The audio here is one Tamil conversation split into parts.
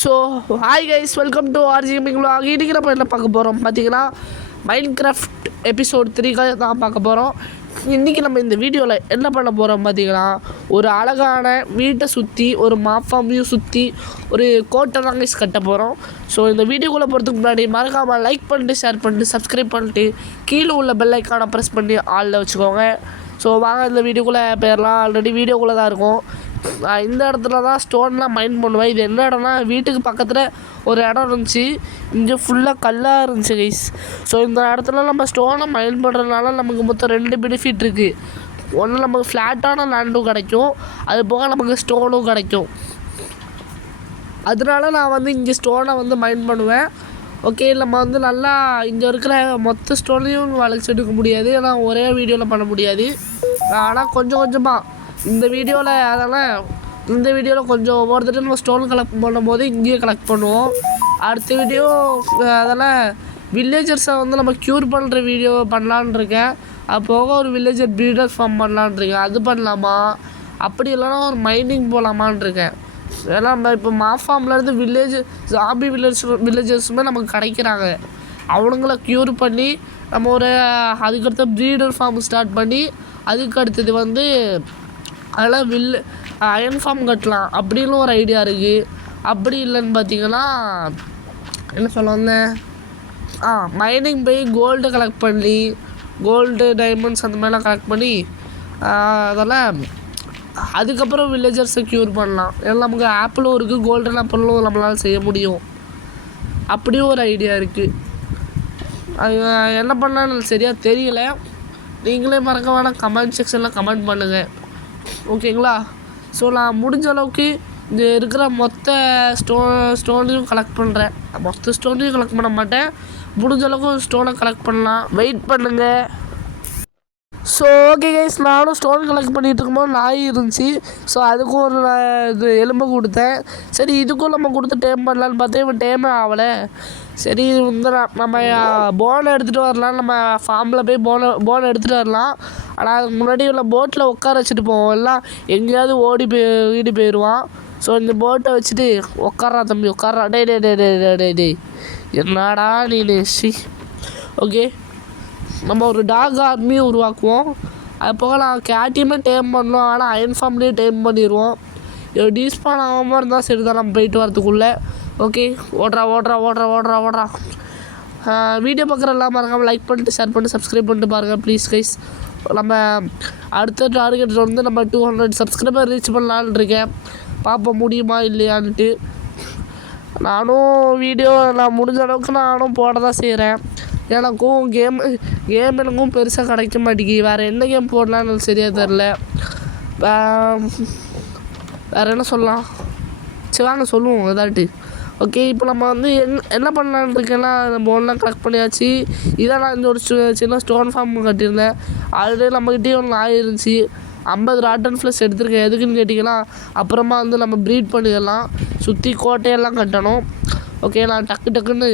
So hi guys, welcome to ஆர்ஜிமிங் vlog. இன்றைக்கி நம்ம என்ன பார்க்க போகிறோம் பார்த்தீங்கன்னா, மைன்கிராஃப்ட் எபிசோட் 3 தான் பார்க்க போகிறோம். இன்றைக்கி நம்ம இந்த வீடியோவில் என்ன பண்ண போகிறோம் பார்த்தீங்கன்னா, ஒரு அழகான வீட்டை சுற்றி ஒரு மாஃபாமையும் சுற்றி ஒரு கோட்டை தான் கைஸ் கட்ட போகிறோம். ஸோ இந்த வீடியோக்குள்ளே போகிறதுக்கு முன்னாடி மறக்காமல் லைக் பண்ணிட்டு, ஷேர் பண்ணிட்டு, சப்ஸ்கிரைப் பண்ணிட்டு, கீழே உள்ள பெல் ஐக்கானை ப்ரெஸ் பண்ணி ஆளில் வச்சுக்கோங்க. ஸோ வாங்க இந்த வீடியோக்குள்ளே போயிடலாம். ஆல்ரெடி வீடியோக்குள்ளே தான் இருக்கும். இந்த இடத்துல தான் ஸ்டோன்லாம் மைண்ட் பண்ணுவேன். இது என்ன இடம்னா, வீட்டுக்கு பக்கத்தில் ஒரு இடம் இருந்துச்சு. இங்கே ஃபுல்லாக கல்லாக இருந்துச்சு கைஸ். ஸோ இந்த இடத்துல நம்ம ஸ்டோனை மைண்ட் பண்ணுறதுனால நமக்கு மொத்தம் 2 பெனிஃபிட் இருக்குது. ஒன்று, நமக்கு ஃப்ளாட்டான லேண்டும் கிடைக்கும், அது போக நமக்கு ஸ்டோனும் கிடைக்கும். அதனால நான் இங்கே ஸ்டோனை மைண்ட் பண்ணுவேன். ஓகே, நம்ம நல்லா இங்கே இருக்கிற மொத்த ஸ்டோனையும் வளைச்சி எடுக்க முடியாது, ஏன்னா ஒரே வீடியோவில் பண்ண முடியாது. ஆனால் கொஞ்சம் கொஞ்சமாக இந்த வீடியோவில் கொஞ்சம் ஒவ்வொருத்தரும் நம்ம ஸ்டோன் கலெக்ட் பண்ணும்போது இங்கேயே கலெக்ட் பண்ணுவோம். அடுத்த வீடியோ அதெல்லாம் வில்லேஜர்ஸை நம்ம க்யூர் பண்ணுற வீடியோ பண்ணலான் இருக்கேன். அது போக ஒரு வில்லேஜர் ப்ரீடர் ஃபார்ம் பண்ணலான் இருக்கேன். அது பண்ணலாமா, அப்படி இல்லைனா ஒரு மைனிங் போகலாமான் இருக்கேன். ஏன்னா நம்ம இப்போ மாஃபார்ம்லேருந்து ஜாம்பி வில்லேஜர்ஸுமே நமக்கு கிடைக்கிறாங்க. அவனுங்கள க்யூர் பண்ணி நம்ம அதுக்கடுத்த ப்ரீடர் ஃபார்ம் ஸ்டார்ட் பண்ணி அதுக்கு அடுத்தது அதெல்லாம் அயன் ஃபார்ம் கட்டலாம் அப்படின்னு ஒரு ஐடியா இருக்குது. அப்படி இல்லைன்னு பார்த்தீங்கன்னா, என்ன சொல்ல வந்தேன், மைனிங் போய் கோல்டு கலெக்ட் பண்ணி, கோல்டு டைமண்ட்ஸ் அந்த மாதிரிலாம் கலெக்ட் பண்ணி அதெல்லாம் அதுக்கப்புறம் வில்லேஜர்ஸை க்யூர் பண்ணலாம். ஏன்னா நமக்கு ஆப்பிளும் இருக்குது, கோல்டன் ஆப்பிளும் நம்மளால் செய்ய முடியும். அப்படியும் ஒரு ஐடியா இருக்குது. அது என்ன பண்ணலான்னு சரியாக தெரியல. நீங்களே மறக்க வேணாம், கமெண்ட் செக்ஷனில் கமெண்ட் பண்ணுங்கள், ஓகேங்களா? ஸோ நான் முடிஞ்ச அளவுக்கு இங்கே இருக்கிற மொத்த ஸ்டோனையும் கலெக்ட் பண்ணுறேன். மொத்த ஸ்டோனையும் கலெக்ட் பண்ண மாட்டேன், முடிஞ்ச அளவுக்கு ஸ்டோனை கலெக்ட் பண்ணலாம். வெயிட் பண்ணுங்கள். ஸோ ஓகே கைஸ், நானும் ஸ்டோன் கலெக்ட் பண்ணிகிட்டு இருக்கும்போது நாய் இருந்துச்சு. ஸோ அதுக்கும் இது எலும்பு கொடுத்தேன். சரி, இதுக்கும் நம்ம கொடுத்து டேம் பண்ணலான்னு பார்த்தேன். இவன் டேமே ஆகலை. சரி, நம்ம போனை எடுத்துகிட்டு வரலாம். நம்ம ஃபார்மில் போய் போனை எடுத்துகிட்டு வரலாம். ஆனால் அதுக்கு முன்னாடி உள்ள போட்டில் உட்கார வச்சுட்டு போவோம். எல்லாம் எங்கேயாவது வீடு போயிடுவான். ஸோ இந்த போட்டை வச்சுட்டு உட்காரா தம்பி, உட்காரா. டே என்னடா நீ சி. ஓகே, நம்ம ஒரு டாக் ஆர்மியும் உருவாக்குவோம். அது போக நான் கேட்டையுமே டேம் பண்ணோம், ஆனால் அயன் ஃபார்ம்லேயே டேம் பண்ணிடுவோம். டீஸ்பான் ஆகாமல் இருந்தால் சரி தான் நம்ம போயிட்டு வரதுக்குள்ளே. ஓகே, ஓடுறா. வீடியோ பார்க்குற எல்லாம் மறக்காமல் லைக் பண்ணிட்டு, ஷேர் பண்ணிட்டு, சப்ஸ்கிரைப் பண்ணிட்டு பாருங்கள் ப்ளீஸ் கைஸ். நம்ம அடுத்த டார்கெட் நம்ம 200 சப்ஸ்கிரைபர் ரீச் பண்ணலான்னு இருக்கேன். பார்ப்போம் முடியுமா இல்லையான்ட்டு. நானும் வீடியோ நான் முடிஞ்ச அளவுக்கு நானும் போட தான் செய்கிறேன். எனக்கும் கேம் எனக்கும் பெருசாக கிடைக்க மாட்டேங்குது. வேறு என்ன கேம் போடலான்னு சரியாக தெரில. வேறு என்ன சொல்லலாம், சரி வாங்க சொல்லுவோம் ஏதாட்டு. ஓகே, இப்போ நம்ம என்ன பண்ணலான்னு இருக்கேன்னா, நம்ம ஒன்றா கலெக்ட் பண்ணியாச்சு. இதான் நான் இந்த ஒரு சின்ன ஸ்டோன் ஃபார்ம் கட்டியிருந்தேன். ஆல்ரெடி நம்மக்கிட்டே ஒன்று ஆயிருந்துச்சு. 50 ராட்டன் ஃப்ளஷ் எடுத்துருக்கேன். எதுக்குன்னு கேட்டிங்கன்னா, அப்புறமா நம்ம ப்ரீட் பண்ணிடலாம். சுற்றி கோட்டையெல்லாம் கட்டணும். ஓகே, நான் டக்குன்னு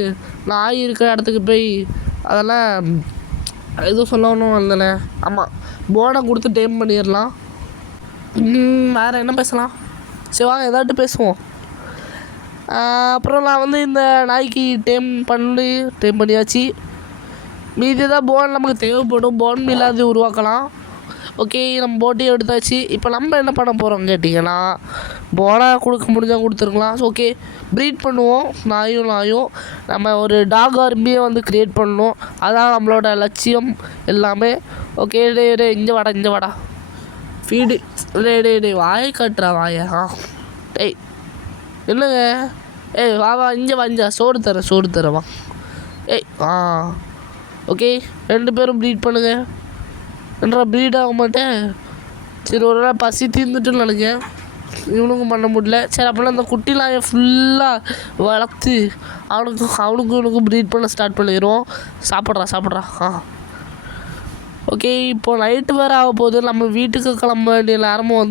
நாய் இருக்கிற இடத்துக்கு போய் அதெல்லாம் எதுவும் சொல்லணும் வந்தேனே. ஆமாம், போனை கொடுத்து டேம் பண்ணிடலாம். வேறு என்ன பேசலாம், சரி வாங்க ஏதாட்டு பேசுவோம். அப்புறம் நான் இந்த நாய்க்கு டேம் பண்ணியாச்சு. மீதி தான் போன் நமக்கு தேவைப்படும். போன் மீளாது உருவாக்கலாம். ஓகே, நம்ம போட்டையும் எடுத்தாச்சு. இப்போ நம்ம என்ன பண்ண போகிறோம் கேட்டிங்கன்னா, போனாக கொடுக்க முடிஞ்சால் கொடுத்துருக்கலாம். ஓகே, ப்ரீட் பண்ணுவோம். நாயும் நம்ம ஒரு டாக் ஆர்மியை க்ரியேட் பண்ணணும். அதான் நம்மளோட லட்சியம் எல்லாமே. ஓகே, இங்கே வாடா ஃபீடு. டே வாயை காட்டுறா வாயா. டேய் இல்லைங்க, வா இங்கே சோறு தரேன் வா. ஓகே, 2 பேரும் ப்ரீட் பண்ணுங்க. என்றா ப்ரீட் ஆக மாட்டேன். சரி, ஒரு நாள் பசி தீர்ந்துட்டுன்னு நினைக்கிறேன். இவனுக்கும் பண்ண முடியல. சரி, அப்படின்னா அந்த குட்டிலாம் ஃபுல்லாக வளர்த்து அவனுக்கும் ப்ரீட் பண்ண ஸ்டார்ட் பண்ணிடுவோம். சாப்பிட்றா. ஓகே, இப்போது நைட்டு வேறு ஆக போகுது. நம்ம வீட்டுக்கு கிளம்ப வேண்டிய நேரமும்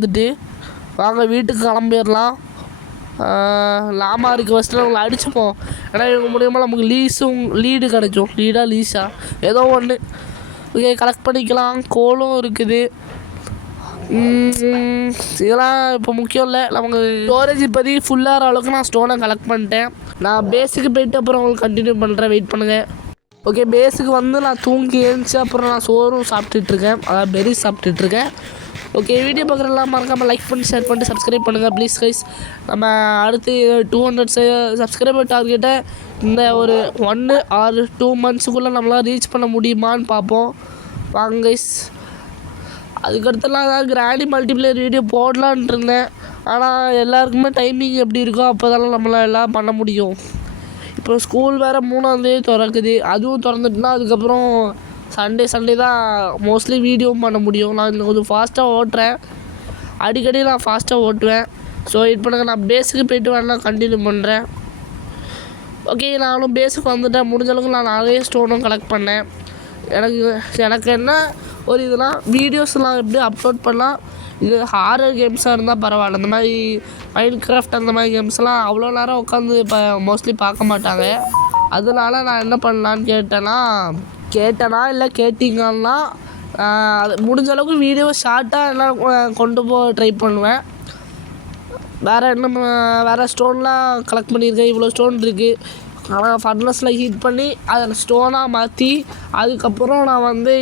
வாங்க வீட்டுக்கு கிளம்பிடலாம். லாமா இருக்குது ஃபஸ்ட்டு அவங்களை அடிச்சுப்போம். ஏன்னா இவங்க மூலியமாக நமக்கு லீடு கிடைக்கும். லீஸா ஏதோ ஒன்று. ஓகே, கலெக்ட் பண்ணிக்கலாம். கோலும் இருக்குது. இதெல்லாம் இப்போ முக்கியம் இல்லை. நமக்கு ஸ்டோரேஜ் இப்போதைக்கு ஃபுல்லாகிற அளவுக்கு நான் ஸ்டோனை கலெக்ட் பண்ணிட்டேன். நான் பேஸுக்கு போயிட்டு அப்புறம் உங்களுக்கு கண்டினியூ பண்ணுறேன், வெயிட் பண்ணுங்கள். ஓகே, பேஸுக்கு வந்து நான் தூங்கி எழுந்துச்சு அப்புறம் நான் சோறும் சாப்பிட்டுட்ருக்கேன், அதாவது பெரிஸ் சாப்பிட்டுட்ருக்கேன். ஓகே, வீடியோ பார்க்குறதெல்லாம் மறக்காமல் லைக் பண்ணி ஷேர் பண்ணிட்டு சப்ஸ்கிரைப் பண்ணுங்கள் ப்ளீஸ் கைஸ். நம்ம அடுத்து 200 சப்ஸ்கிரைபர் டார்கெட்டை இந்த ஒரு 1 or 2 monthsக்குள்ளே நம்மளால் ரீச் பண்ண முடியுமான்னு பார்ப்போம் வாங்க கைஸ். அதுக்கடுத்துலாம் அதான் கிராண்டி மல்டிப்ளேயர் வீடியோ போடலான்ட்டு இருந்தேன். ஆனால் எல்லாருக்குமே டைமிங் எப்படி இருக்கோ அப்போ தானே நம்மளால் எல்லாம் பண்ண முடியும். இப்போ ஸ்கூல் வேறு 3ஆம் தேதி திறக்குது, அதுவும் திறந்துட்டுனா அதுக்கப்புறம் சண்டே தான் மோஸ்ட்லி வீடியோவும் பண்ண முடியும். நான் இன்னும் கொஞ்சம் ஃபாஸ்ட்டாக ஓட்டுறேன், அடிக்கடி நான் ஃபாஸ்ட்டாக ஓட்டுவேன். ஸோ வெயிட் பண்ணுங்கள், நான் பேஸுக்கு போய்ட்டு வேணால் கண்டினியூ பண்ணுறேன். ஓகே, நானும் பேஸுக்கு வந்துட்டேன். முடிஞ்ச அளவுக்கு நான் நிறைய ஸ்டோனும் கலெக்ட் பண்ணேன். எனக்கு என்ன ஒரு இதெல்லாம் வீடியோஸ்லாம் எப்படி அப்லோட் பண்ணால் இது ஹாரர் கேம்ஸாக இருந்தால் பரவாயில்ல. இந்த மாதிரி மைன்கிராஃப்ட் அந்த மாதிரி கேம்ஸ்லாம் அவ்வளோ நேரம் உட்காந்து இப்போ மோஸ்ட்லி பார்க்க மாட்டாங்க. அதனால நான் என்ன பண்ணலான்னு கேட்டேனா இல்லை கேட்டிங்கன்னா அது முடிஞ்ச அளவுக்கு வீடியோ ஷார்ட்டாக எல்லாம் கொண்டு போக ட்ரை பண்ணுவேன். வேறு ஸ்டோன்லாம் கலெக்ட் பண்ணியிருக்கேன். இவ்வளோ ஸ்டோன் இருக்குது. ஆனால் ஃபர்னஸில் ஹீட் பண்ணி அதை ஸ்டோனாக மாற்றி அதுக்கப்புறம் நான் வந்து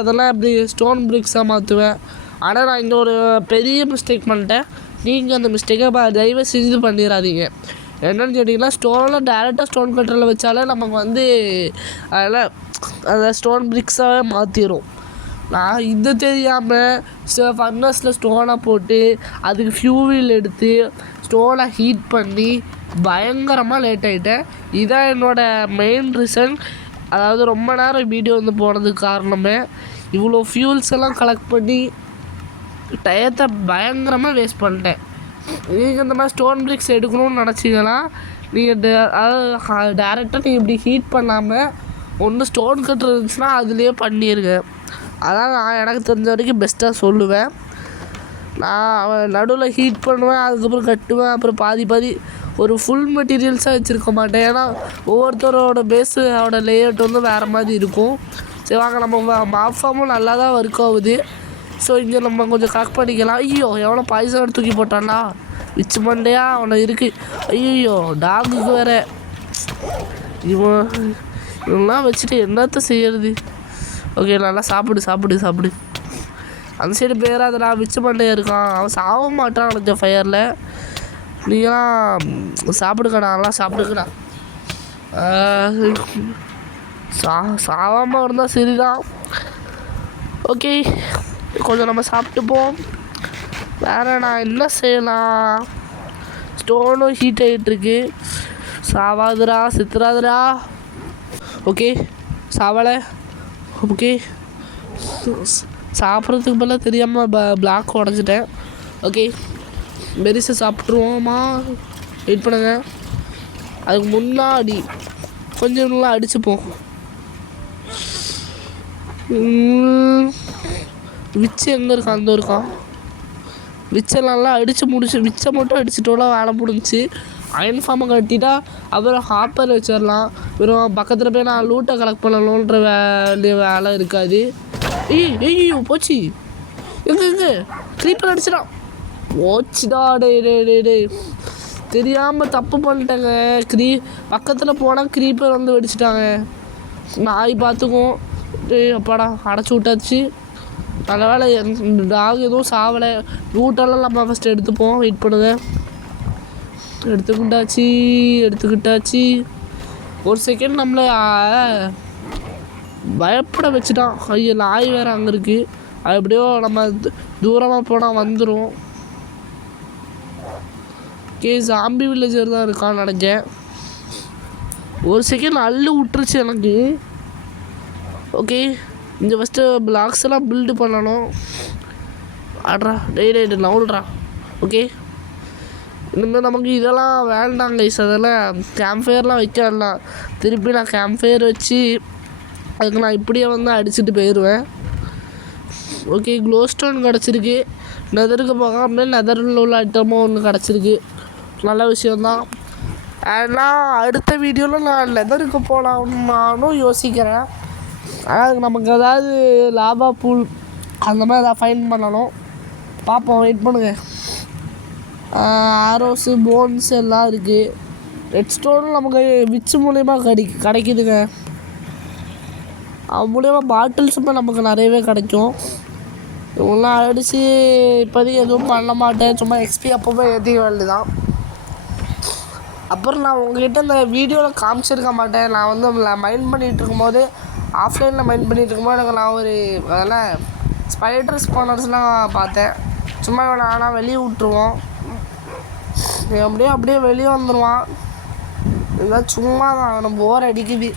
அதெல்லாம் இப்படி ஸ்டோன் பிரிக்ஸாக மாற்றுவேன். ஆனால் நான் இங்கே ஒரு பெரிய மிஸ்டேக் பண்ணிட்டேன். நீங்கள் அந்த மிஸ்டேக்கை தயவு செஞ்சு பண்ணிடாதீங்க. என்னென்னு கேட்டிங்கன்னா, ஸ்டோனில் டேரெக்டாக ஸ்டோன் கட்டரில் வச்சாலே நமக்கு வந்து அதில் அந்த ஸ்டோன் பிரிக்ஸாகவே மாற்றிடும். நான் இது தெரியாமல் ஃபர்னஸில் ஸ்டோனை போட்டு அதுக்கு ஃபியூவில் எடுத்து ஸ்டோனை ஹீட் பண்ணி பயங்கரமாக லேட் ஆகிட்டேன். இதான் என்னோடய மெயின் ரீசன். அதாவது ரொம்ப நேரம் வீடியோ வந்து போனதுக்கு காரணமே இவ்வளோ ஃபியூல்ஸ் எல்லாம் கலெக்ட் பண்ணி டயத்தை பயங்கரமாக வேஸ்ட் பண்ணிட்டேன். நீங்கள் இந்த மாதிரி ஸ்டோன் பிரிக்ஸ் எடுக்கணும்னு நினச்சிங்கன்னா நீங்கள் டேரெக்டாக நீங்கள் இப்படி ஹீட் பண்ணாமல் ஒன்று ஸ்டோன் கட்டர் இருந்துச்சுன்னா அதுலேயே பண்ணிடுங்க. அதான் நான் எனக்கு தெரிஞ்ச வரைக்கும் பெஸ்ட்டாக சொல்லுவேன். நான் நடுவில் ஹீட் பண்ணுவேன், அதுக்கப்புறம் கட்டுவேன், அப்புறம் பாதி ஒரு ஃபுல் மெட்டீரியல்ஸாக வச்சுருக்க மாட்டேன். ஏன்னா ஒவ்வொருத்தரோட பேஸோட லேஅவுட் வந்து வேறு மாதிரி இருக்கும். சரி வாங்க, நம்ம மாஃபாமும் நல்லா தான் ஒர்க் ஆகுது. ஸோ இங்கே நம்ம கொஞ்சம் கலெக்ட் பண்ணிக்கலாம். ஐயோ, எவ்வளோ பாய்சன் தூக்கி போட்டான்னா விச்சு மண்டையா அவனை இருக்குது. ஐயோ, டாகுக்கு வேறு இவங்களாம் வச்சுட்டு என்னத்த செய்யறது. ஓகே, நல்லா சாப்பிடு. அந்த சைடு பேராதடா, விச்சு மண்டையாக இருக்கான், அவன் சாக மாட்டான் நினச்ச ஃபயரில். நீங்களாம் சாப்பிடுக்கடா, நல்லா சாப்பிடுக்கடா. சாகாமல் இருந்தால் சரிதான். ஓகே, கொஞ்சம் நம்ம சாப்பிட்டுப்போம். வேறு நான் என்ன செய்யலாம்? ஸ்டோனும் ஹீட் ஆகிட்டுருக்கு. சாவாதுரா, சித்துறாதுரா. ஓகே, சாவலை. ஓகே, சாப்பிட்றதுக்கு பதிலாக தெரியாமல் பிளாக் உடஞ்சிட்டேன். ஓகே, பெரிசை சாப்பிட்ருவோமா? வெயிட் பண்ணுங்க, அதுக்கு முன்னாடி கொஞ்சம் நல்லா அடிச்சுப்போம். விச்சு எங்கே இருக்கான்? அந்த இருக்கான். விச்சை நல்லா அடித்து முடிச்சு, விச்சை மட்டும் அடிச்சுட்டோட வேலை முடிஞ்சிச்சு. அயன் ஃபார்மை கட்டிட்டா அப்புறம் ஹாப்பர் வச்சிடலாம். வெறும் பக்கத்தில் போய் நான் லூட்டை கலெக்ட் பண்ணணுன்ற வேலை இருக்காது. ஐயோ போச்சு. எங்கே க்ரீப்பர் அடிச்சிடான். போச்சுடா. டே தெரியாமல் தப்பு பண்ணிட்டேங்க. பக்கத்தில் போனால் க்ரீப்பர் வந்து வெடிச்சிட்டாங்க. நாய் பார்த்துக்கும். அப்பாடா, அடைச்சி விட்டாச்சு. நல்ல வேலை டாக் எதுவும் சாவலை. லூட்டெல்லாம் நம்ம ஃபஸ்ட்டு எடுத்துப்போம். வெயிட் பண்ணுங்க. எடுத்துக்கிட்டாச்சு. ஒரு செகண்ட் நம்மளை பயப்பட வச்சுட்டான். ஐயோ, நாய் வேறு அங்கே இருக்குது. அது எப்படியோ நம்ம தூரமாக போனால் வந்துடும். ஜாம்பி வில்லேஜர் தான் இருக்கான்னு நினைக்கிறேன். ஒரு செகண்ட் அள்ளு விட்டுருச்சு எனக்கு. ஓகே, இங்கே ஃபஸ்ட்டு பிளாக்ஸ் எல்லாம் பில்டு பண்ணணும். ஆட்ரா, டெய்லி நவுல்றா. ஓகே, இனிமேல் நமக்கு இதெல்லாம் வேண்டாம் கைஸ். அதெல்லாம் கேம்ப் ஃபயர்லாம் வைக்க வேண்டாம். திருப்பி நான் கேம்ப் ஃபயர் வச்சு அதுக்கு நான் இப்படியே வந்து அடிச்சுட்டு போயிடுவேன். ஓகே, க்ளோ ஸ்டோன் கிடச்சிருக்கு. நெதருக்கு போகாமல் நெதரில் உள்ள ஐட்டமும் ஒன்று கிடச்சிருக்கு. நல்ல விஷயந்தான். ஆனால் அடுத்த வீடியோவில் நான் நெதருக்கு போகலான்னாலும் யோசிக்கிறேன். ஆனால் நமக்கு ஏதாவது லாபா பூல் அந்த மாதிரி ஏதாவது ஃபைன் பண்ணணும். பார்ப்போம், வெயிட் பண்ணுங்கள். ஆரோஸு போன்ஸ் எல்லாம் இருக்குது. ரெட் ஸ்டோனும் நமக்கு விச்சு மூலயமா கிடைக்குதுங்க. அது மூலயமா பாட்டில்ஸுமே நமக்கு நிறையவே கிடைக்கும். இவங்களாம் அடித்து இப்போதைக்கு எதுவும் பண்ண மாட்டேன், சும்மா எக்ஸ்பி அப்போவே ஏற்றிக்க வேண்டியதான். அப்புறம் நான் உங்கள்கிட்ட இந்த வீடியோவில் காமிச்சிருக்க மாட்டேன். நான் வந்து மைண்ட் பண்ணிகிட்டு இருக்கும்போது, ஆஃப்லைனில் மைண்ட் பண்ணிகிட்டு இருக்கும்போது எனக்கு நான் ஒரு அதெல்லாம் ஸ்பைடர் ஸ்பானர்ஸ்லாம் பார்த்தேன். சும்மா இவனை ஆனால் வெளியே விட்ருவோம், அப்படியே வெளியே வந்துடுவான். இதெல்லாம் சும்மா தான், அவனை போர் அடிக்குது.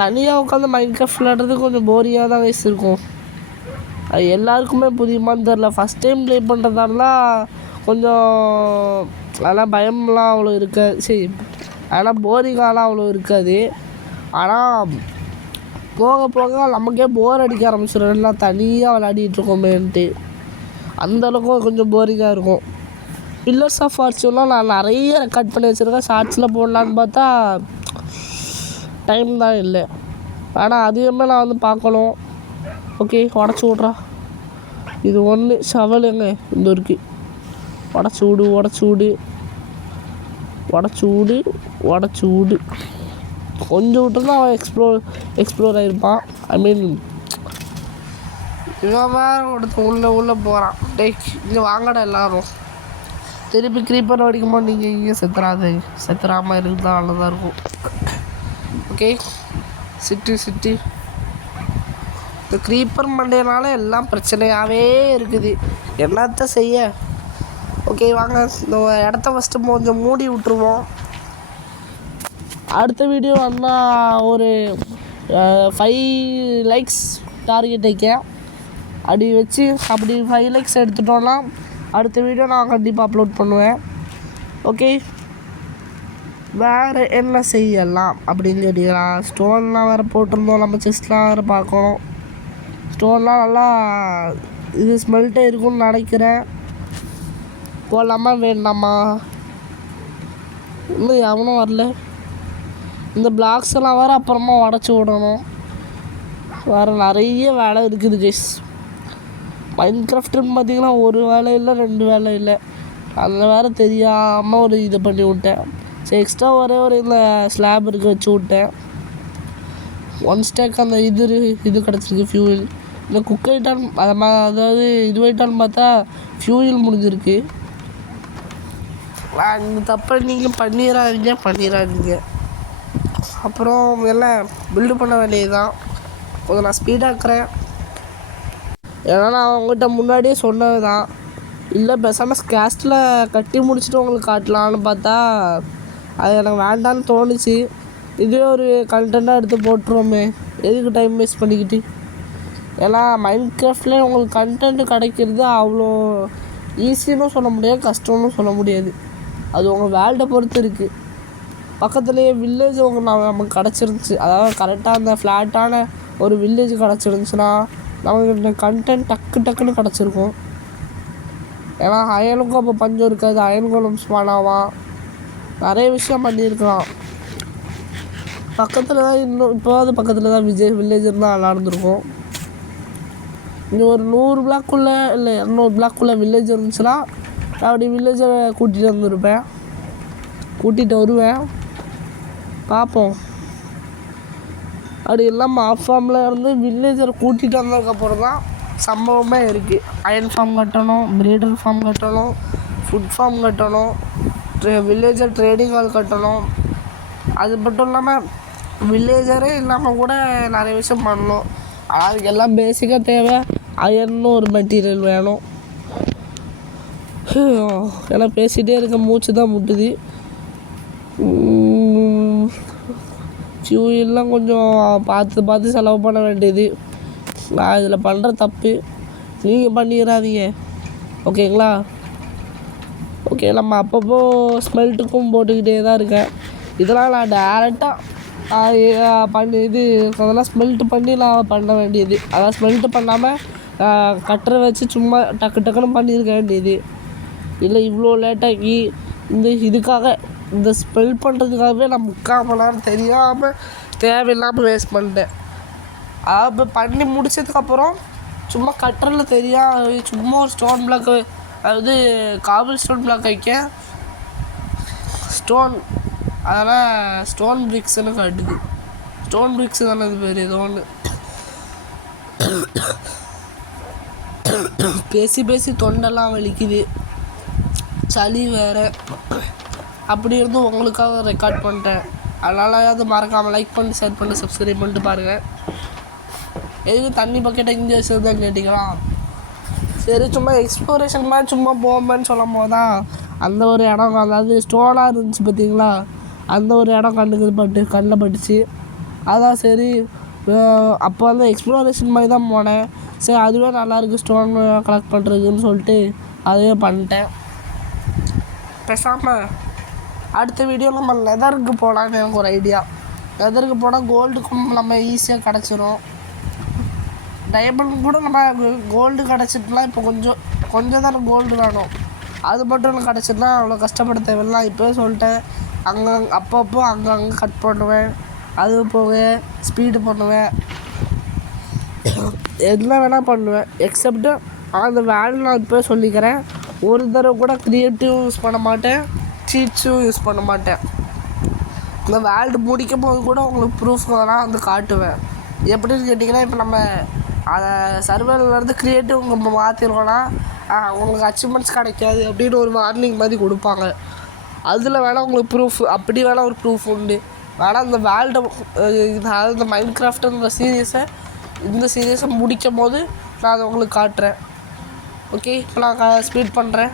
தனியாக உட்காந்து மைண்ட் கிராஃப்ட் விளையாடுறது கொஞ்சம் போரியாக தான் வயசு இருக்கும். அது எல்லாருக்குமே புரியுமான்னு தெரில. ஃபஸ்ட் டைம் ப்ளே பண்ணுறதாலாம் கொஞ்சம் அதெல்லாம் பயம்லாம் அவ்வளோ இருக்காது. சரி, அதெல்லாம் போரிங்காலாம் அவ்வளோ இருக்காது. ஆனால் போக போக நமக்கே போர் அடிக்க ஆரம்பிச்சிடும், எல்லாம் தனியாக விளையாடிட்டுருக்கோமேன்ட்டு. அந்தளவுக்கு கொஞ்சம் போரிங்காக இருக்கும். பில்லர்ஸ் ஆஃப் ஃபார்ச்சூன்லாம் நான் நிறைய ரெக்கார்ட் பண்ணி வச்சுருக்கேன். ஷார்ட்ஸில் போடலான்னு பார்த்தா டைம் தான் இல்லை. ஆனால் அதிகமாக நான் வந்து பார்க்கணும். ஓகே, உடச்சி விட்றா. இது ஒன்று ஷவலுங்க இந்த இருக்குது. உடச்சி விடு. கொஞ்சம் விட்டுருந்தா அவன் எக்ஸ்ப்ளோர் ஆகிருப்பான். ஐ மீன் இவன் வேறு ஒருத்த உள்ளே போகிறான். டேய், இங்கே வாங்கடா எல்லோரும். திருப்பி க்ரீப்பர் அடிக்கும்போது நீங்கள் இங்கே செத்துறாமல் இருந்தால் நல்லதாக இருக்கும். ஓகே, சிட்டி இந்த க்ரீப்பர் மண்டேனால எல்லாம் பிரச்சனையாகவே இருக்குது. என்னத்த செய்ய? ஓகே, வாங்க இந்த இடத்த ஃபஸ்ட்டு கொஞ்சம் மூடி விட்டுருவோம். அடுத்த வீடியோ வந்தால் ஒரு 5 லைக்ஸ் டார்கெட் வைக்க அப்படி வச்சு, அப்படி 5 லைக்ஸ் எடுத்துட்டோன்னா அடுத்த வீடியோ நான் கண்டிப்பாக அப்லோட் பண்ணுவேன். ஓகே, வேறு என்ன செய்யலாம் அப்படின்னு கேட்டீங்களா? ஸ்டோன்லாம் வேறு போட்டிருந்தோம், நம்ம செஸ்ட்லாம் வேறு பார்க்கணும். ஸ்டோன்லாம் நல்லா இது ஸ்மெல்ட்டே இருக்குன்னு நினைக்கிறேன். போகலாமா வேண்டாமா? இன்னும் எவனும் வரல. இந்த பிளாக்ஸ் எல்லாம் வேறு அப்புறமா உடச்சி விடணும். வேறு நிறைய வேலை இருக்குது கைஸ். மைண்ட் கிராஃப்ட்டுன்னு பார்த்தீங்கன்னா ஒரு வேலை இல்லை, 2 வேலை இல்லை. அதில் வேறு தெரியாமல் ஒரு இதை பண்ணி விட்டேன். சரி, எக்ஸ்ட்ரா ஒரே ஒரு இந்த ஸ்லாப் இருக்க வச்சு விட்டேன். 1 ஸ்டேக் அந்த இது கிடச்சிருக்கு ஃபியூல். இந்த குக் ஐட்டான் அதாவது இது ஐட்டான்னு பார்த்தா ஃபியூல் முடிஞ்சிருக்கு. இந்த தப்பை நீங்கள் பண்ணிடாதீங்க. அப்புறம் எல்லாம் பில்டு பண்ண வேண்டியது தான். கொஞ்சம் நான் ஸ்பீடாக்குறேன். ஏன்னா நான் அவங்ககிட்ட முன்னாடியே சொன்னது தான். இல்லை பேசாமல் கேஸ்ட்டில் கட்டி முடிச்சுட்டு உங்களுக்கு காட்டலான்னு பார்த்தா அது எனக்கு வேண்டான்னு தோணுச்சு. இதே ஒரு கண்டென்ட்டாக எடுத்து போட்டுருவோமே, எதுக்கு டைம் வேஸ்ட் பண்ணிக்கிட்டு. ஏன்னா மைண்ட் கிராஃப்டில் உங்களுக்கு கண்டென்ட் கிடைக்கிறது அவ்வளோ ஈஸின்னு சொல்ல முடியாது, கஷ்டம்னு சொல்ல முடியாது. அது உங்கள் வேல்டை பொறுத்து இருக்குது. பக்கத்துலேயே வில்லேஜ் நமக்கு கிடச்சிருந்துச்சு, அதாவது கரெக்டாக அந்த ஃப்ளாட்டான ஒரு வில்லேஜ் கிடச்சிருந்துச்சுன்னா நமக்கு இந்த கண்டென்ட் டக்குன்னு கிடச்சிருக்கும். ஏன்னா அயனுக்கும் அப்போ பஞ்சம் இருக்காது. அயன் கோலம் ஸ்பானாவான், நிறைய விஷயம் பண்ணியிருக்கலாம். பக்கத்தில் தான் இப்போது பக்கத்தில் தான் வில்லேஜ் இருந்தால் நல்லாயிருந்துருக்கும். இன்னும் ஒரு 100 பிளாக்குள்ளே இல்லை 200 பிளாக்குள்ளே வில்லேஜ் இருந்துச்சுன்னா நான் அப்படி வில்லேஜை கூட்டிகிட்டு வருவேன். பார்ப்போம். அப்படி இல்லாமல் ஆஃப் ஃபார்மில் இருந்து வில்லேஜரை கூட்டிகிட்டு வந்ததுக்கப்புறம் தான் சம்பவமே இருக்குது. அயன் ஃபார்ம் கட்டணும், ப்ரீடர் ஃபார்ம் கட்டணும், ஃபுட் ஃபார்ம் கட்டணும், வில்லேஜர் ட்ரேடிங் ஹால் கட்டணும். அது மட்டும் இல்லாமல் வில்லேஜரே இல்லாமல் கூட நிறைய விஷயம் பண்ணணும். ஆனால் அதுக்கு எல்லாம் பேசிக்காக தேவை அயன்னு ஒரு மெட்டீரியல் வேணும். ஏன்னா பேசிகிட்டே இருக்க மூச்சு தான் முட்டுது. ஃபியூல்லாம் கொஞ்சம் பார்த்து செலவு பண்ண வேண்டியது. நான் இதில் பண்ணுற தப்பு நீங்கள் பண்ணிடாதீங்க, ஓகேங்களா? ஓகே, நம்ம அப்பப்போ ஸ்மெல்ட்டுக்கும் போட்டுக்கிட்டே தான் இருக்கேன். இதெல்லாம் நான் டேரெக்டாக அதெல்லாம் ஸ்மெல்ட்டு பண்ணி நான் பண்ண வேண்டியது. அதான் ஸ்மெல்ட்டு பண்ணாமல் கட்டரை வச்சு சும்மா டக்குன்னு பண்ணியிருக்க வேண்டியது. இல்லை இவ்வளோ லேட்டாகி இதுக்காக இந்த ஸ்மெல் பண்ணுறதுக்காகவே நான் 3/4 மணி நேரம் தெரியாமல் தேவையில்லாமல் வேஸ்ட் பண்ணிட்டேன். அப்போ பண்ணி முடிச்சதுக்கப்புறம் சும்மா கட்டரில் தெரியும், சும்மா ஒரு ஸ்டோன் பிளாக், அதாவது காபிள் ஸ்டோன் பிளாக் வைக்க ஸ்டோன், அதெல்லாம் ஸ்டோன் பிரிக்ஸ்ன்னு காட்டுது. ஸ்டோன் பிரிக்ஸ் தானே இது பேர் ஏதோ ஒன்று. பேசி பேசி தொண்டெல்லாம் வலிக்குது, சளி வேறு. அப்படி இருந்தும் உங்களுக்காக ரெக்கார்ட் பண்ணிட்டேன். அதனால் அது மறக்காமல் லைக் பண்ணி, ஷேர் பண்ணி, சப்ஸ்கிரைப் பண்ணிட்டு பாருங்கள். எதுக்கு தண்ணி பக்கெட்டை இங்கே வச்சுருதான் கேட்டிங்களா? சரி, சும்மா எக்ஸ்ப்ளோரேஷன் மாதிரி சும்மா போகும்போன்னு சொல்லும் போது தான் அந்த ஒரு இடம், அதாவது ஸ்டோனாக இருந்துச்சு பார்த்தீங்களா, அந்த ஒரு இடம் கண்ணில் பட்டுச்சு. அதான் சரி, அப்போ வந்து எக்ஸ்ப்ளோரேஷன் மாதிரி தான் போனேன். சரி, அதுவே நல்லாயிருக்கு ஸ்டோன் கலெக்ட் பண்ணுறதுன்னு சொல்லிட்டு அதுவே பண்ணிட்டேன். பேசாமல் அடுத்த வீடியோ நம்ம லெதருக்கு போகலான்னு எனக்கு ஒரு ஐடியா. லெதருக்கு போனால் கோல்டுக்கும் நம்ம ஈஸியாக கிடச்சிரும். டைமண்ட் கூட நம்ம கோல்டு கிடச்சிட்டுலாம் இப்போ கொஞ்சம் தானே கோல்டு வேணும். அது மட்டும் கிடச்சிட்டுனா அவ்வளோ கஷ்டப்பட தேவையில்லாம். இப்போவே சொல்லிட்டேன், அப்பப்போ அங்கங்கே கட் பண்ணுவேன், அது போக ஸ்பீடு பண்ணுவேன், என்ன வேணால் பண்ணுவேன். எக்ஸப்ட்டு அந்த வேல்யூ நான் இப்போவே சொல்லிக்கிறேன், ஒரு தடவை கூட க்ரியேட்டிவ் யூஸ் பண்ண மாட்டேன், சீட்ஸும் யூஸ் பண்ண மாட்டேன். இந்த வேல்டு முடிக்கும் போது கூட உங்களுக்கு ப்ரூஃப் வேணால் வந்து காட்டுவேன். எப்படின்னு கேட்டிங்கன்னா, இப்போ நம்ம அதை சர்வர்லேருந்து க்ரியேட்டிவ் நம்ம மாற்றிருக்கோன்னா உங்களுக்கு அச்சீவ்மெண்ட்ஸ் கிடைக்காது அப்படின்னு ஒரு வார்னிங் மாதிரி கொடுப்பாங்க. அதில் வேணால் உங்களுக்கு ப்ரூஃப், அப்படி வேணால் ஒரு ப்ரூஃப் உண்டு. வேணால் இந்த வேல்டை, அதாவது இந்த மைண்ட் கிராஃப்ட்டுன்ற இந்த சீரியஸை முடிக்கும் போது நான் அதை உங்களுக்கு காட்டுறேன். ஓகே, இப்போ நான் ஸ்பீட் பண்ணுறேன்.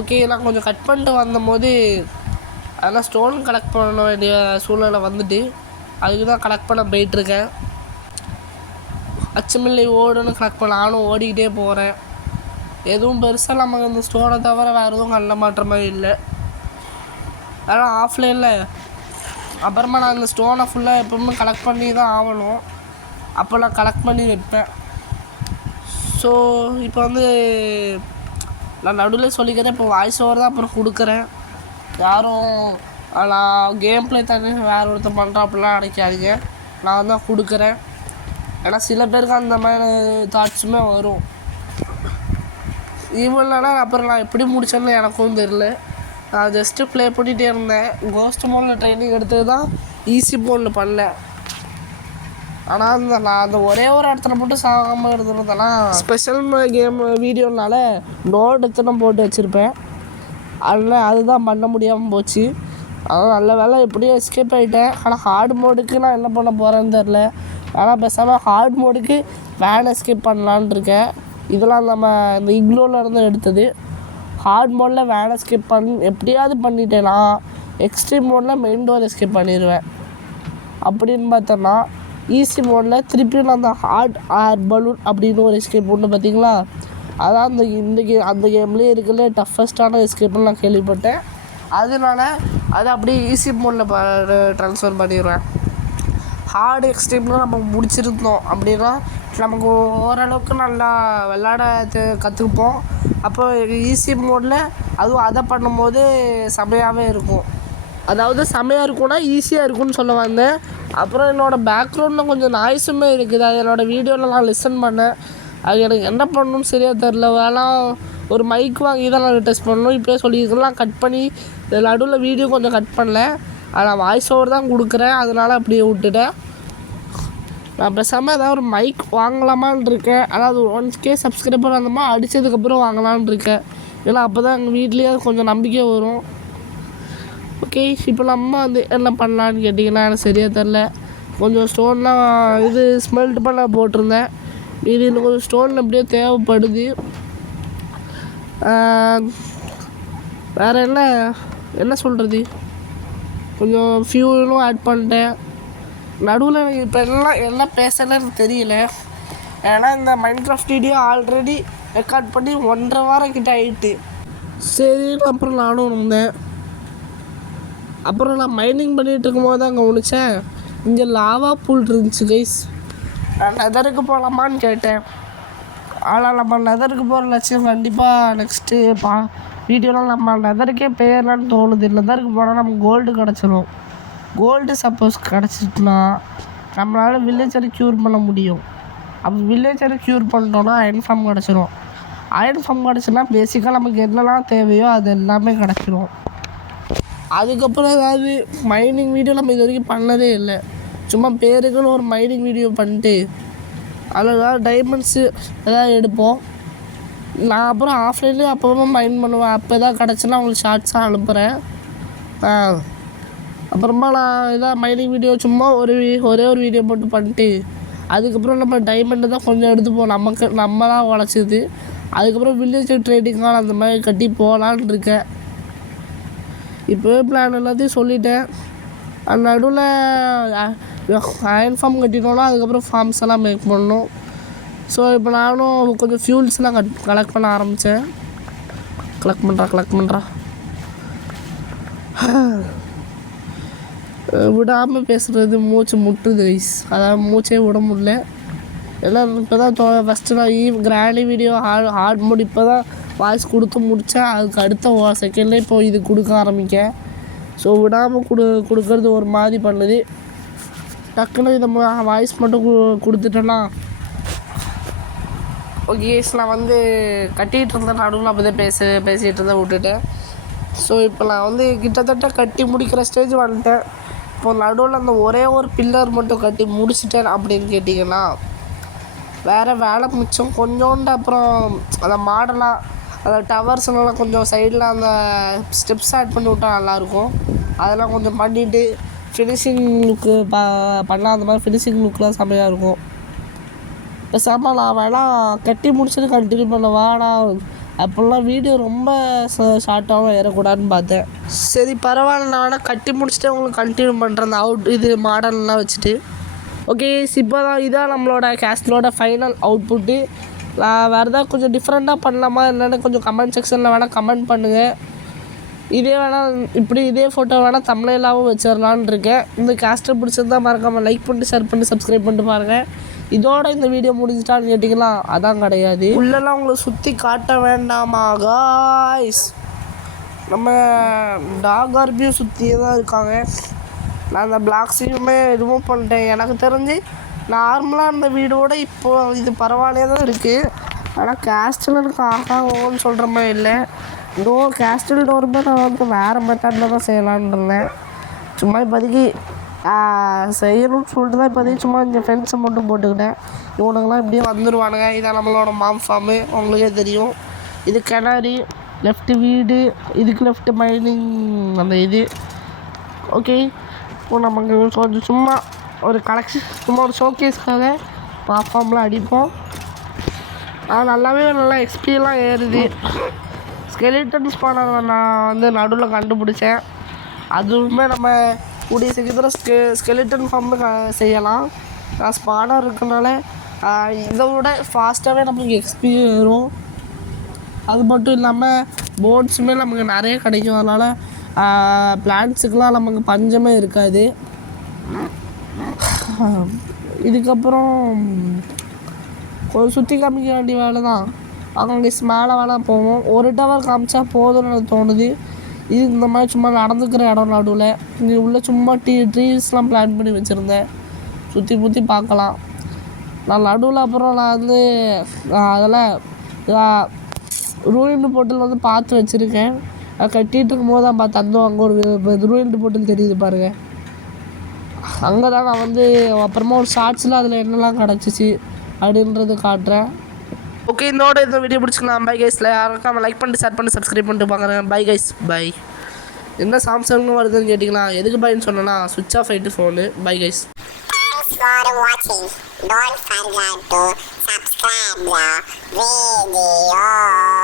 ஓகே, நான் கொஞ்சம் கட் பண்ணிட்டு வந்தபோது அதெல்லாம் ஸ்டோன் கலெக்ட் பண்ண வேண்டிய சூழ்நிலை வந்துட்டு, அதுக்கு தான் கலெக்ட் பண்ண போயிட்டுருக்கேன். அச்சமில்லை ஓடுன்னு கலெக்ட் பண்ண நானும் ஓடிக்கிட்டே போகிறேன். எதுவும் பெருசாக நமக்கு இந்த ஸ்டோனை தவிர வேறு எதுவும் கண்ட மாட்டுற மாதிரி இல்லை. அதனால் ஆஃப்லைனில் அப்புறமா நான் இந்த ஸ்டோனை ஃபுல்லாக எப்பவுமே கலெக்ட் பண்ணி தான் ஆகணும். அப்போ நான் கலெக்ட் பண்ணி வைப்பேன். ஸோ இப்போ வந்து நான் நடுவில் சொல்லிக்கிறேன், இப்போ வாய்ஸ் ஓவர் தான் அப்புறம் கொடுக்குறேன். யாரும் நான் கேம் ப்ளே தண்ணி வேறு ஒருத்தர் பண்ணுறேன் அப்படிலாம் நினைக்காதீங்க, நான் தான் கொடுக்குறேன். ஏன்னா சில பேருக்கு அந்த மாதிரி தாட்ஸுமே வரும். இவ்வளோனா அப்புறம் நான் எப்படி முடிச்சேன்னு எனக்கும் தெரில. நான் ஜஸ்ட்டு ப்ளே பண்ணிகிட்டே இருந்தேன். கோஸ்ட் மோடில் ட்ரைனிங் எடுத்தது தான் ஈஸி மோடில் பண்ணேன். ஆனால் நான் அந்த ஒரே ஒரு இடத்துல மட்டும் சாகாமல் இருந்திருந்தேன்னா ஸ்பெஷல் கேம் வீடியோனால நோட் எடுத்து நான் போட்டு வச்சுருப்பேன். அதில் அதுதான் பண்ண முடியாமல் போச்சு. ஆனால் நல்ல வேலை எப்படியும் எஸ்கேப் ஆகிட்டேன். ஆனால் ஹார்ட் மோடுக்கு நான் என்ன பண்ண போகிறேன்னு தெரில. ஆனால் பேசாமல் ஹார்ட் மோடுக்கு வேன் எஸ்கேப் பண்ணலான் இருக்கேன். இதெல்லாம் நம்ம இந்த இக்லோவில் இருந்து எடுத்தது. ஹார்ட் மோடில் வேன் எஸ்கேப் எப்படியாவது பண்ணிட்டேன்னா எக்ஸ்ட்ரீம் மோடில் மெயின் டோர் எஸ்கேப் பண்ணிடுவேன். அப்படின்னு பார்த்தோன்னா ஈஸி மோடில் திருப்பியும் நான் அந்த ஹார்ட் ஏர் பலூன் அப்படின்னு ஒரு எஸ்கேப் ஒன்று பார்த்தீங்களா, அதான் அந்த கேம்லேயே இருக்கிற டஃபஸ்ட்டான எஸ்கேப்னு நான் கேள்விப்பட்டேன். அதனால அதை அப்படியே ஈஸி மோடில் ட்ரான்ஸ்ஃபர் பண்ணிடுவேன். ஹார்டு எக்ஸ்ட்ரீமில் நம்ம முடிச்சிருந்தோம் அப்படின்னா நமக்கு ஓரளவுக்கு நல்லா விளாட கற்றுப்போம். அப்போ ஈஸி மோடில் அதுவும் அதை பண்ணும்போது செமையாகவே இருக்கும். அதாவது செமையாக இருக்கும்னா ஈஸியாக இருக்கும்னு சொல்ல வந்தேன். அப்புறம் என்னோடய பேக்ரவுண்டில் கொஞ்சம் நாய்ஸுமே இருக்குது. அது என்னோடய வீடியோவில் நான் லிசன் பண்ணேன். அது எனக்கு என்ன பண்ணணும்னு சரியாக தெரில. வேணால் ஒரு மைக் வாங்கி தான் நான் டெஸ்ட் பண்ணணும். இப்போயே சொல்லியிருக்கலாம் கட் பண்ணி நடுவில் வீடியோ கொஞ்சம் கட் பண்ணல. நான் வாய்ஸ் ஓவர் தான் கொடுக்குறேன், அதனால் அப்படியே விட்டுட்டேன். நான் பேசாமல் ஏதாவது ஒரு மைக் வாங்கலாமான்னு இருக்கேன். அதாவது 1K சப்ஸ்கிரைபர் வந்தோமா அடித்ததுக்கப்புறம் வாங்கலான்னு இருக்கேன். ஏன்னா அப்போ தான் எங்கள் வீட்லேயே கொஞ்சம் நம்பிக்கை வரும். ஓகே, இப்போ நம்ம வந்து என்ன பண்ணலான்னு கேட்டிங்கன்னா எனக்கு சரியாக தெரில. கொஞ்சம் ஸ்டோன்லாம் இது ஸ்மெல்ட் பண்ண போட்டிருந்தேன். இது இன்னும் கொஞ்சம் ஸ்டோன் எப்படியோ தேவைப்படுது. வேறு என்ன சொல்கிறது, கொஞ்சம் ஃபியூலும் ஆட் பண்ணிட்டேன். நடுவில் எனக்கு இப்போ என்ன பேசலன்னு தெரியல. ஏன்னா இந்த மைன்கிராஃப்ட் வீடியோ ஆல்ரெடி ரெக்கார்ட் பண்ணி 1.5 வாரம் கிட்ட ஆகிட்டு. சரின்னு அப்புறம் நானும் இருந்தேன். அப்புறம் நான் மைனிங் பண்ணிகிட்டு இருக்கும்போது தான் கவனித்தேன், இங்கே லாவா பூல் இருந்துச்சு கைஸ். நான் நெதருக்கு போகலாமான்னு கேட்டேன். ஆனால் நம்ம நெதருக்கு போகிற லட்சியம் கண்டிப்பாக நெக்ஸ்ட்டு வீடியோவில் நம்ம நெதருக்கே போயிடலான்னு தோணுது. நெதருக்கு போனால் நமக்கு கோல்டு கிடச்சிரும். கோல்டு சப்போஸ் கிடச்சிட்டுனா நம்மளால் வில்லேஜரை க்யூர் பண்ண முடியும். அப்போ வில்லேஜரை க்யூர் பண்ணிட்டோன்னா அயன் ஃபார்ம் கிடச்சிரும். அயன் ஃபார்ம் கிடச்சுன்னா பேசிக்காக நமக்கு என்னெல்லாம் தேவையோ அது எல்லாமே கிடச்சிரும். அதுக்கப்புறம் ஏதாவது மைனிங் வீடியோ நம்ம இது வரைக்கும் பண்ணதே இல்லை. சும்மா பேருக்குன்னு ஒரு மைனிங் வீடியோ பண்ணிட்டு அதில் ஏதாவது டைமண்ட்ஸு எதாவது எடுப்போம். நான் அப்புறம் ஆஃப்லைன்லேயும் அப்பப்போ மைண்ட் பண்ணுவேன். அப்போ எதாவது கிடச்சுன்னா உங்களுக்கு ஷார்ட்ஸாக அனுப்புகிறேன். அப்புறமா நான் எதாவது மைனிங் வீடியோ சும்மா ஒரே ஒரு வீடியோ மட்டும் பண்ணிட்டு அதுக்கப்புறம் நம்ம டைமண்டு தான் கொஞ்சம் எடுத்துப்போம். நம்ம தான் உழைச்சிது. அதுக்கப்புறம் வில்லேஜ் ட்ரேடிங்கால் அந்த மாதிரி கட்டி போகலான்னு இருக்கேன். இப்போவே பிளான் எல்லாத்தையும் சொல்லிட்டேன். அந்த நடுவில் அயன் ஃபார்ம் கட்டிட்டோன்னா அதுக்கப்புறம் ஃபார்ம்ஸ் எல்லாம் மேக் பண்ணணும். ஸோ இப்போ நானும் கொஞ்சம் ஃபியூல்ஸ்லாம் கலெக்ட் பண்ண ஆரம்பித்தேன். கலெக்ட் பண்ணுறா விடாமல் பேசுகிறது மூச்சு முட்டுது கைஸ். அதாவது மூச்சே விட முடியல. எல்லாம் இப்போ தான் ஃபஸ்ட்டு நான் கிராண்டி வீடியோ ஹார்ட் மோட் இப்போ தான் வாய்ஸ் கொடுத்து முடித்தேன். அதுக்கு அடுத்த செகண்ட்லேயே இப்போ இது கொடுக்க ஆரம்பிக்கேன். ஸோ விடாமல் கொடுக்கறது ஒரு மாதிரி பண்ணுது. டக்குன்னு இதை வாய்ஸ் மட்டும் கொடுத்துட்டேன்னா ஓகே. நான் வந்து கட்டிகிட்டு இருந்தேன் நடுவில் அப்போ தான் பேசிகிட்டு இருந்தேன் விட்டுட்டேன். ஸோ இப்போ நான் கிட்டத்தட்ட கட்டி முடிக்கிற ஸ்டேஜ் வந்துட்டேன். இப்போ நடுவில் அந்த ஒரே ஒரு பில்லர் மட்டும் கட்டி முடிச்சிட்டேன் அப்படின்னு கேட்டிங்கன்னா வேறு வேலை மிச்சம் கொஞ்சோண்டு. அப்புறம் அந்த மாடலாக அந்த டவர்ஸ்லாம் கொஞ்சம் சைடில் அந்த ஸ்டெப்ஸ் ஆட் பண்ணி விட்டால் நல்லாயிருக்கும். அதெல்லாம் கொஞ்சம் பண்ணிவிட்டு ஃபினிஷிங் லுக்கு பண்ணால் அந்த மாதிரி ஃபினிஷிங் லுக்கெலாம் செம்மையாக இருக்கும். பேசாமல் நான் வேணால் கட்டி முடிச்சுட்டு கண்டினியூ பண்ணவா. நான் அப்போல்லாம் வீடியோ ரொம்ப ஷார்ட்டாகவும் ஏறக்கூடாதுன்னு பார்த்தேன். சரி பரவாயில்ல, நான் வேணால் கட்டி முடிச்சுட்டு உங்களுக்கு கண்டினியூ பண்ணுறேன். அந்த இது மாடல்லாம் வச்சுட்டு. ஓகே இப்போ தான் இதான் நம்மளோட கேஸ்டலோட ஃபைனல் அவுட்புட்டு. நான் வேறு ஏதாவது கொஞ்சம் டிஃப்ரெண்ட்டாக பண்ணலாமா என்னென்னு கொஞ்சம் கமெண்ட் செக்ஷனில் வேணால் கமெண்ட் பண்ணுங்கள். இதே ஃபோட்டோ வேணால் தம்ப்நெயிலாகவும் வச்சிடலான்னு இருக்கேன். இந்த கேஸ்டர் பிடிச்சிருந்தா மறக்காமல் லைக் பண்ணிட்டு ஷேர் பண்ணி சப்ஸ்கிரைப் பண்ணிட்டு பாருங்கள். இதோட இந்த வீடியோ முடிஞ்சிட்டான்னு கேட்டிங்கன்னா அதான் கிடையாது. உள்ளெல்லாம் உங்களை சுற்றி காட்ட வேண்டாமா காய்ஸ். நம்ம டாக் ஆர்பியும் சுற்றியே தான் இருக்காங்க. நான் அந்த பிளாக்ஸையுமே ரிமூவ் பண்ணிட்டேன். எனக்கு தெரிஞ்சு நார்மலாக அந்த வீடோட இப்போது இது பரவாயில்லையே தான் இருக்குது. ஆனால் கேஸ்டில் எனக்கு ஆகாவோன்னு சொல்கிற மாதிரி இல்லை. கேஸ்டில் டோருமே நான் வேறு மெத்தடில் தான் செய்யலான்னு இருந்தேன். சும்மா இப்போதைக்கு செய்யணும்னு சொல்லிட்டு தான் இப்போதைக்கு சும்மா இந்த ஃப்ரெண்ட்ஸை மட்டும் போட்டுக்கிட்டேன். இவனுங்கெல்லாம் இப்படியே வந்துடுவானுங்க. இதான் நம்மளோட மாம் ஃபார்மு, உங்களுக்கே தெரியும். இது கிணறு, லெஃப்ட்டு வீடு, இதுக்கு லெஃப்ட்டு மைனிங் அந்த இது. ஓகே இப்போ நமக்கு கொஞ்சம் சும்மா ஒரு கலெக்ஷன் சும்மா ஒரு ஷோகேஸ்க்காக மாம் ஃபார்மில் அடிப்போம். நல்லா எக்ஸ்பீரியெலாம் ஏறுது. ஸ்கெலிட்டன் ஸ்பானர் நான் நடுவில் கண்டுபிடிச்சேன். அதுவுமே நம்ம கூடிய சீக்கிரத்தில் ஸ்கெலிட்டன் ஃபார்மில் செய்யலாம். ஸ்பானர் இருக்கிறனால இதை விட ஃபாஸ்ட்டாகவே நமக்கு எக்ஸ்பி வரும். அது மட்டும் இல்லாமல் போன்ஸுமே நமக்கு நிறைய கிடைக்கும். அதனால் பிளான்ட்ஸுக்கெலாம் நமக்கு பஞ்சமே இருக்காது. இதுக்கப்புறம் கொஞ்சம் சுற்றி காமிக்க வேண்டிய வேலை தான். அங்கே மேலே வேணால் போவோம். ஒரு டவர் காமிச்சா போதும்னு எனக்கு தோணுது. இது இந்த மாதிரி சும்மா நடந்துக்கிற இடம் நடுவில் இங்கே உள்ள சும்மா ட்ரீஸ்லாம் பிளான் பண்ணி வச்சுருந்தேன். சுற்றி பார்க்கலாம். நான் நடுவில் அப்புறம் நான் அதில் ரூயின்டு போர்ட்டல் பார்த்து வச்சுருக்கேன். கட்டிகிட்டு இருக்கும்போது தான் பார்த்து அங்கே ஒரு ரூயின்டு போர்ட்டல் தெரியுது பாருங்கள். அங்கே தான் நான் அப்புறமா ஒரு ஷார்ட்ஸில் அதில் என்னெல்லாம் கிடச்சிச்சு அப்படின்றது காட்டுறேன். ஓகே இதோட இந்த வீடியோ பிடிச்சிக்கலாம். பை கைஸில் யாருக்காமல் லைக் பண்ணிட்டு ஷேர் பண்ணி சப்ஸ்கிரைப் பண்ணிட்டு பார்க்குறேன். Bye guys bye. என்ன சாம்சங் வருதுன்னு கேட்டிங்களா, எதுக்கு பைன்னு சொன்னேன்னா சுவிட்ச் ஆஃப் ஆகிட்டு phone. Bye guys. Thanks for watching. Don't forget to subscribe the video.